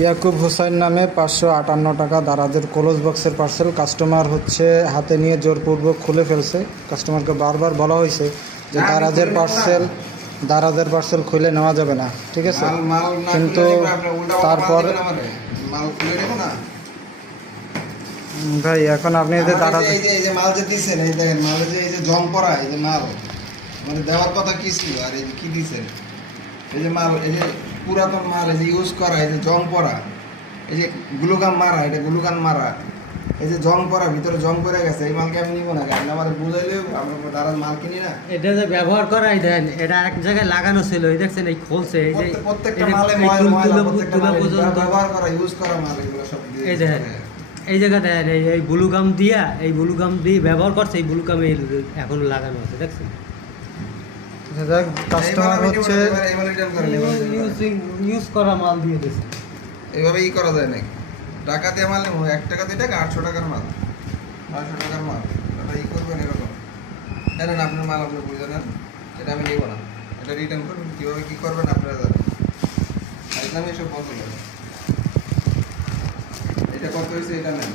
ইয়াকুব হোসাইন নামে 558 টাকা দারাজের ক্লোজ বক্সের পার্সেল কাস্টমার হচ্ছে হাতে নিয়ে জোরপূর্বক খুলে ফেলছে। কাস্টমারকে বারবার বলা হয়েছে যে দারাজের পার্সেল খুলে নেওয়া যাবে না, ঠিক আছে, কিন্তু তারপর ভাই এখন আপনি যে দারাজ এই যে মাল যে দিছেন, এই দেখেন মালে যে এই যে জং পড়া, এই যে মাল মানে দেওয়ার কথা কি ছিল, আর এই যে কি দিছেন, এই যে মাল, এই যে পুরাতন মাল, এই যে ইউজ করা, এই যে জং পড়া, এই যে গ্লুকান মারা, এটা গ্লুকান মারা, এই যে জং পড়া, ভিতরে জং পড়ে গেছে, এই মালকে আমি নিব না। আপনি আমাদের বুঝাইলে আমরা দারাজ মাল কিনি না। এটা যে ব্যবহার করাই দেন, এটা এক জায়গায় লাগানো ছিল, এই দেখছেন এই খুলছে, এই যে প্রত্যেকটা মালে প্রত্যেকটা মালে ব্যবহার করা, ইউজ করা মাল, এগুলো সব এই দেখেন এই জায়গা দেখেন, এই ব্লুগাম দিয়া, এই ব্লুগাম দিয়ে ব্যবহার করছে, এই ব্লুগামে এখনো লাগানো আছে, দেখছেন। কাস্টমার হচ্ছে ইউজ করা মাল দিয়ে দিয়েছে। এইভাবে ই করা যায় নাকি? টাকা দিয়ে মাল নেবো, 1 টাকা 2 টাকা, 800 টাকার মাল, 900 টাকার মাল, এটা ই করবেন এরকম। জানেন আপনার মাল আপনি বুঝে নেন, এটা আমি নেবো না, এটা রিটার্ন করবেন। কীভাবে কী করবেন আপনারা জানেন, আর আমি এসব বন্ধ করেন। এটা কত হয়েছে এটা নেন।